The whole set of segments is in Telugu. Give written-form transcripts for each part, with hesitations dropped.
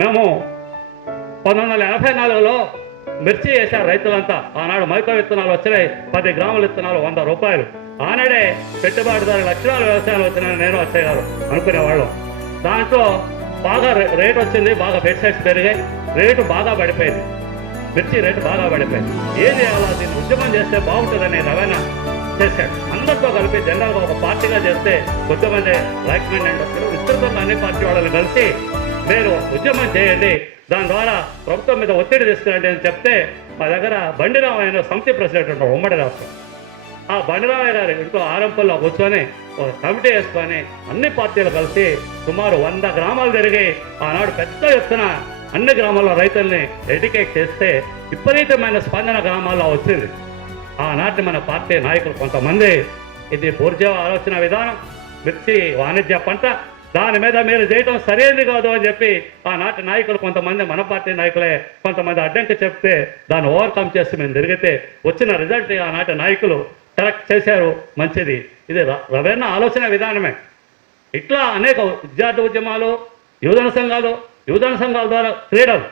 మేము 1984లో మిర్చి వేశారు రైతులంతా. ఆనాడు మైక్రో విత్తనాలు వచ్చినాయి, 10 గ్రాముల విత్తనాలు 100 రూపాయలు. ఆనాడే పెట్టుబడిదారు లక్షణాల వ్యవసాయం వచ్చినాయని నేను వచ్చే గారు అనుకునేవాళ్ళం. దాంట్లో బాగా రేటు వచ్చింది, బాగా పెస్టిసైడ్స్ పెరిగాయి, రేటు బాగా పడిపోయింది, మిర్చి రేటు బాగా పడిపోయింది. ఏం చేయాలో దీన్ని ఉద్యమం చేస్తే బాగుంటుందని రవాణా చేశాడు. అందరితో కలిపి జనరల్గా ఒక పార్టీగా చేస్తే కొంతమంది లైక్ మైండెడ్ వచ్చారు. విస్తృతంగా అన్ని పార్టీ వాళ్ళని కలిసి మీరు ఉద్యమం చేయండి, దాని ద్వారా ప్రభుత్వం మీద ఒత్తిడి తీసుకురండి అని చెప్తే మా దగ్గర బండిరామయ్య సమితి ప్రెసిడెంట్ ఉంటారు ఉమ్మడి రాష్ట్రం. ఆ బండిరామయ్య గారు ఇంట్లో ఆరంభంలో కూర్చొని ఒక కమిటీ వేసుకొని అన్ని పార్టీలు కలిసి సుమారు 100 గ్రామాలు తిరిగి ఆనాడు పెద్ద ఎత్తున అన్ని గ్రామాల్లో రైతుల్ని ఎడ్యుకేట్ చేస్తే విపరీతమైన స్పందన గ్రామాల్లో వచ్చింది. ఆనాటి మన పార్టీ నాయకులు కొంతమంది ఇది బూర్జా ఆలోచన విధానం, మిర్చి వాణిజ్య పంట, దాని మీద మీరు చేయటం సరైనది కాదు అని చెప్పి ఆనాటి నాయకులు కొంతమంది, మన పార్టీ నాయకులే కొంతమంది అడ్డంకి చెప్తే దాన్ని ఓవర్కమ్ చేసి మేము తిరిగితే వచ్చిన రిజల్ట్ ఆనాటి నాయకులు కరెక్ట్ చేశారు. మంచిది, ఇది రవణ ఆలోచన విధానమే. ఇట్లా అనేక విద్యార్థి ఉద్యమాలు, యువజన సంఘాల ద్వారా క్రీడలు,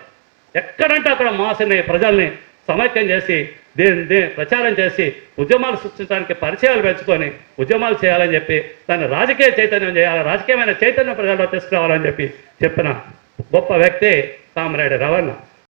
ఎక్కడంటే అక్కడ మాస్ని ప్రజల్ని సమైక్యం చేసి దీన్ని ప్రచారం చేసి ఉద్యమాలు సృష్టించడానికి పరిచయాలు పెంచుకొని ఉద్యమాలు చేయాలని చెప్పి దాన్ని రాజకీయ చైతన్యం చేయాలి, రాజకీయమైన చైతన్యం ప్రజల్లో తీసుకురావాలని చెప్పి చెప్పిన గొప్ప వ్యక్తి కామ్రేడ్ రవణ.